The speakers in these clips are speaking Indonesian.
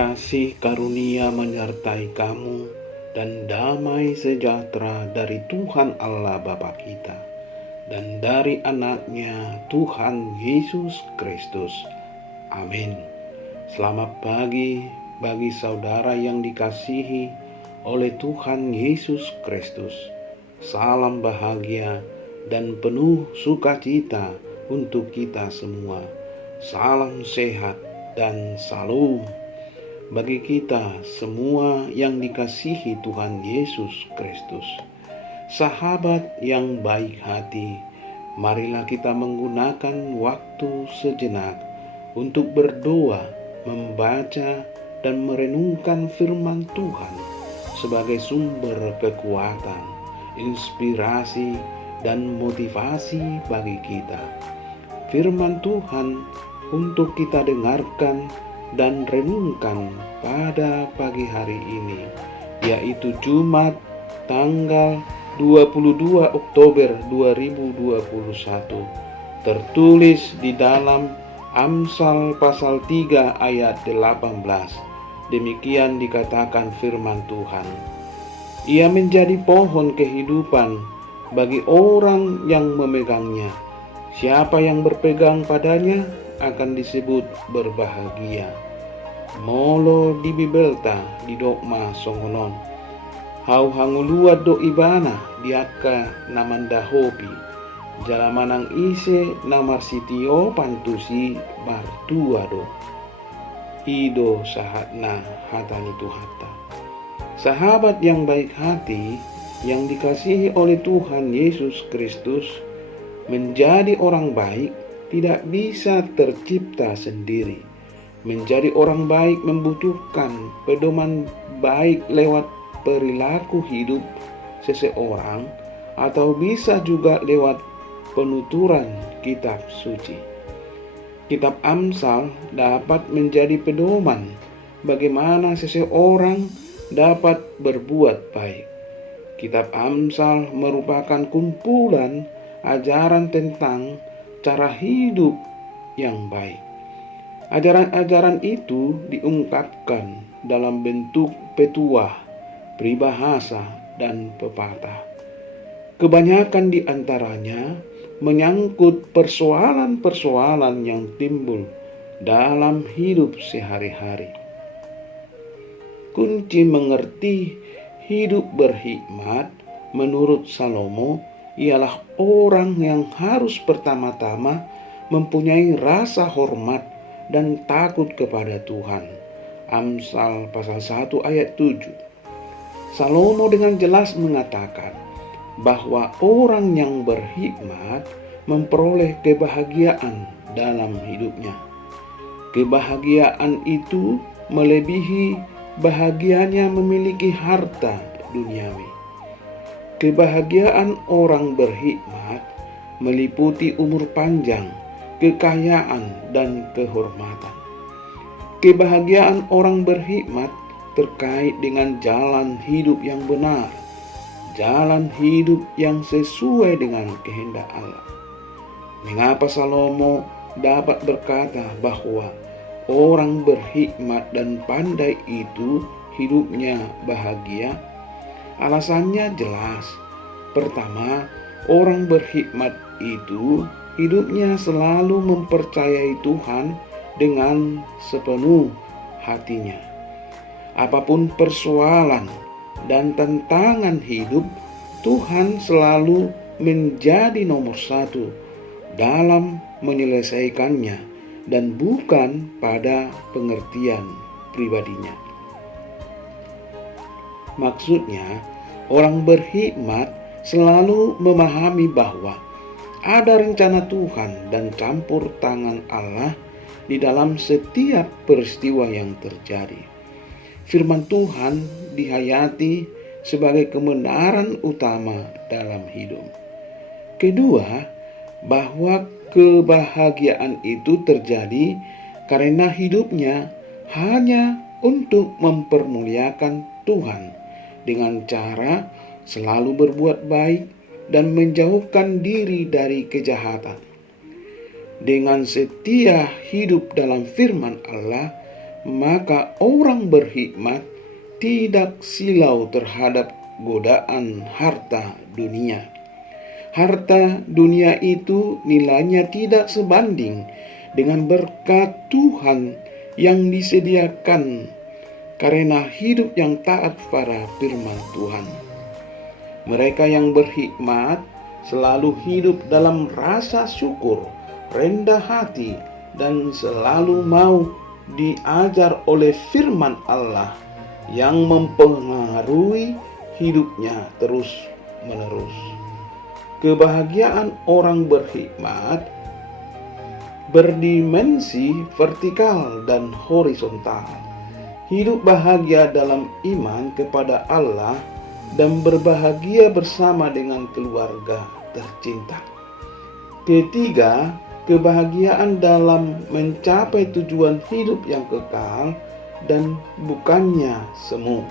Kasih karunia menyertai kamu dan damai sejahtera dari Tuhan Allah Bapa kita dan dari anaknya Tuhan Yesus Kristus. Amin. Selamat pagi bagi saudara yang dikasihi oleh Tuhan Yesus Kristus. Salam bahagia dan penuh sukacita untuk kita semua. Salam sehat dan salam bagi kita semua yang dikasihi Tuhan Yesus Kristus. Sahabat yang baik hati, marilah kita menggunakan waktu sejenak untuk berdoa, membaca dan merenungkan firman Tuhan sebagai sumber kekuatan, inspirasi dan motivasi bagi kita. Firman Tuhan untuk kita dengarkan dan renungkan pada pagi hari ini, yaitu Jumat tanggal 22 Oktober 2021, tertulis di dalam Amsal pasal 3 ayat 18. Demikian dikatakan firman Tuhan. Ia menjadi pohon kehidupan bagi orang yang memegangnya. Siapa yang berpegang padanya akan disebut berbahagia. Molo di bibelta di dokma songonon. Hau hanguluat do ibana diaka namanda hobi. Jalamanang ise namar sitio pantusi bartua do. Ido sahatna hatani tuhata. Sahabat yang baik hati yang dikasihi oleh Tuhan Yesus Kristus, menjadi orang baik tidak bisa tercipta sendiri. Menjadi orang baik membutuhkan pedoman baik lewat perilaku hidup seseorang, atau bisa juga lewat penuturan kitab suci. Kitab Amsal dapat menjadi pedoman bagaimana seseorang dapat berbuat baik. Kitab Amsal merupakan kumpulan ajaran tentang cara hidup yang baik. Ajaran-ajaran itu diungkapkan dalam bentuk petuah, peribahasa, dan pepatah. Kebanyakan di antaranya menyangkut persoalan-persoalan yang timbul dalam hidup sehari-hari. Kunci mengerti hidup berhikmat menurut Salomo ialah orang yang harus pertama-tama mempunyai rasa hormat dan takut kepada Tuhan. Amsal pasal 1 ayat 7. Salomo dengan jelas mengatakan bahwa orang yang berhikmat memperoleh kebahagiaan dalam hidupnya. Kebahagiaan itu melebihi bahagianya memiliki harta duniawi. Kebahagiaan orang berhikmat meliputi umur panjang, kekayaan, dan kehormatan. Kebahagiaan orang berhikmat terkait dengan jalan hidup yang benar, jalan hidup yang sesuai dengan kehendak Allah. Mengapa Salomo dapat berkata bahwa orang berhikmat dan pandai itu hidupnya bahagia? Alasannya jelas. Pertama, orang berhikmat itu hidupnya selalu mempercayai Tuhan dengan sepenuh hatinya. Apapun persoalan dan tantangan hidup, Tuhan selalu menjadi nomor satu dalam menyelesaikannya dan bukan pada pengertian pribadinya. Maksudnya, orang berhikmat selalu memahami bahwa ada rencana Tuhan dan campur tangan Allah di dalam setiap peristiwa yang terjadi. Firman Tuhan dihayati sebagai kebenaran utama dalam hidup. Kedua, bahwa kebahagiaan itu terjadi karena hidupnya hanya untuk mempermuliakan Tuhan dengan cara selalu berbuat baik dan menjauhkan diri dari kejahatan. Dengan setia hidup dalam firman Allah, maka orang berhikmat tidak silau terhadap godaan harta dunia. Harta dunia itu nilainya tidak sebanding dengan berkat Tuhan yang disediakan karena hidup yang taat pada firman Tuhan. Mereka yang berhikmat selalu hidup dalam rasa syukur, rendah hati, dan selalu mau diajar oleh firman Allah yang mempengaruhi hidupnya terus-menerus. Kebahagiaan orang berhikmat berdimensi vertikal dan horizontal. Hidup bahagia dalam iman kepada Allah dan berbahagia bersama dengan keluarga tercinta. Ketiga, kebahagiaan dalam mencapai tujuan hidup yang kekal dan bukannya semu.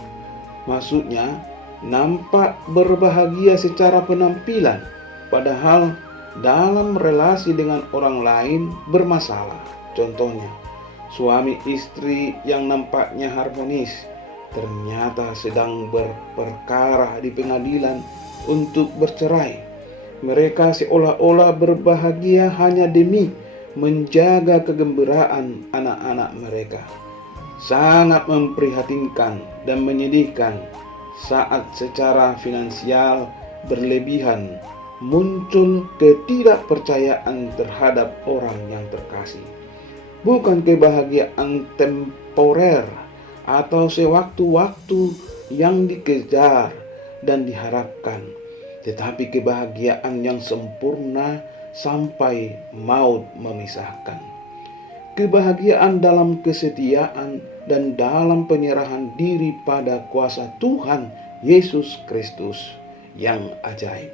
Maksudnya, nampak berbahagia secara penampilan, padahal dalam relasi dengan orang lain bermasalah. Contohnya, suami istri yang nampaknya harmonis ternyata sedang berperkara di pengadilan untuk bercerai. Mereka seolah-olah berbahagia hanya demi menjaga kegembiraan anak-anak mereka. Sangat memprihatinkan dan menyedihkan saat secara finansial berlebihan muncul ketidakpercayaan terhadap orang yang terkasih. Bukan kebahagiaan temporer atau sewaktu-waktu yang dikejar dan diharapkan, tetapi kebahagiaan yang sempurna sampai maut memisahkan. Kebahagiaan dalam kesetiaan dan dalam penyerahan diri pada kuasa Tuhan Yesus Kristus yang ajaib.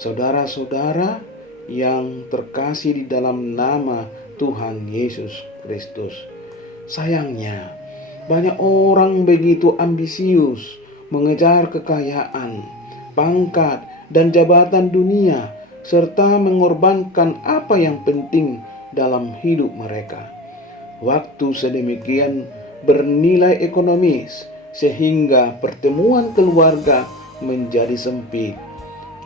Saudara-saudara yang terkasih di dalam nama Tuhan Yesus Kristus, sayangnya banyak orang begitu ambisius mengejar kekayaan, pangkat, dan jabatan dunia, serta mengorbankan apa yang penting dalam hidup mereka. Waktu sedemikian bernilai ekonomis, sehingga pertemuan keluarga menjadi sempit.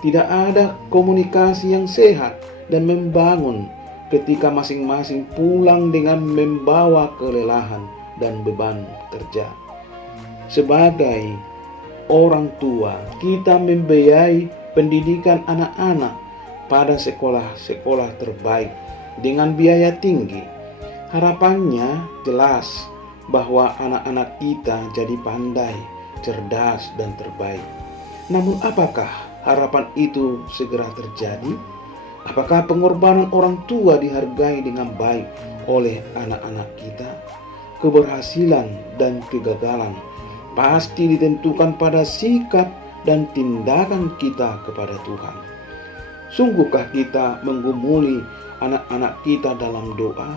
Tidak ada komunikasi yang sehat dan membangun ketika masing-masing pulang dengan membawa kelelahan dan beban kerja. Sebagai orang tua, kita membiayai pendidikan anak-anak pada sekolah-sekolah terbaik dengan biaya tinggi. Harapannya jelas bahwa anak-anak kita jadi pandai, cerdas, dan terbaik. Namun apakah harapan itu segera terjadi? Apakah pengorbanan orang tua dihargai dengan baik oleh anak-anak kita? Keberhasilan dan kegagalan pasti ditentukan pada sikap dan tindakan kita kepada Tuhan. Sungguhkah kita menggumuli anak-anak kita dalam doa?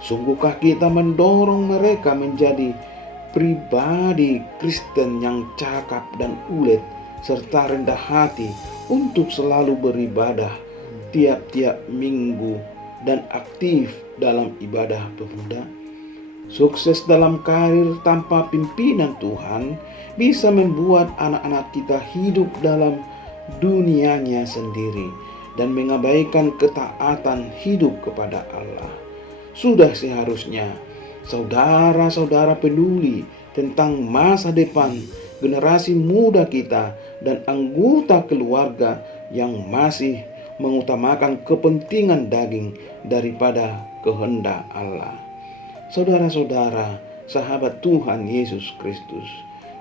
Sungguhkah kita mendorong mereka menjadi pribadi Kristen yang cakap dan ulet serta rendah hati untuk selalu beribadah tiap-tiap minggu dan aktif dalam ibadah pemuda? Sukses dalam karir tanpa pimpinan Tuhan bisa membuat anak-anak kita hidup dalam dunianya sendiri dan mengabaikan ketaatan hidup kepada Allah. Sudah seharusnya saudara-saudara peduli tentang masa depan generasi muda kita dan anggota keluarga yang masih mengutamakan kepentingan daging daripada kehendak Allah. Saudara-saudara, sahabat Tuhan Yesus Kristus,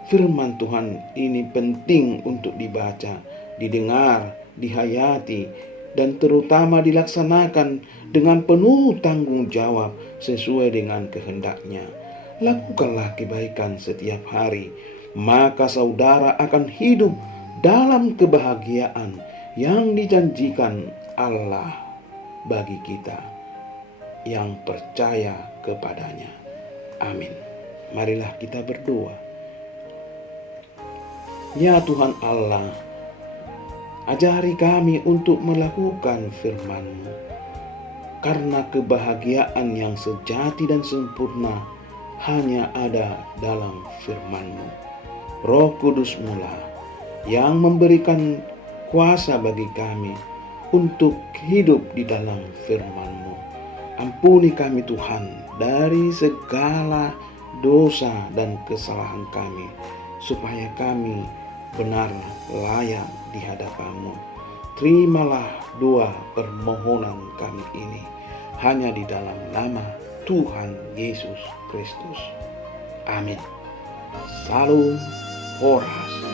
firman Tuhan ini penting untuk dibaca, didengar, dihayati, dan terutama dilaksanakan dengan penuh tanggung jawab sesuai dengan kehendaknya. Lakukanlah kebaikan setiap hari, maka saudara akan hidup dalam kebahagiaan yang dijanjikan Allah bagi kita yang percaya kepadanya. Amin. Marilah kita berdoa. Ya Tuhan Allah, ajari kami untuk melakukan firman-Mu, karena kebahagiaan yang sejati dan sempurna hanya ada dalam firman-Mu. Roh Kudus-Mu lah yang memberikan kuasa bagi kami untuk hidup di dalam firman-Mu. Ampuni kami Tuhan dari segala dosa dan kesalahan kami, supaya kami benar layak di hadapan-Mu. Terimalah doa permohonan kami ini hanya di dalam nama Tuhan Yesus Kristus. Amin. Salam Horas.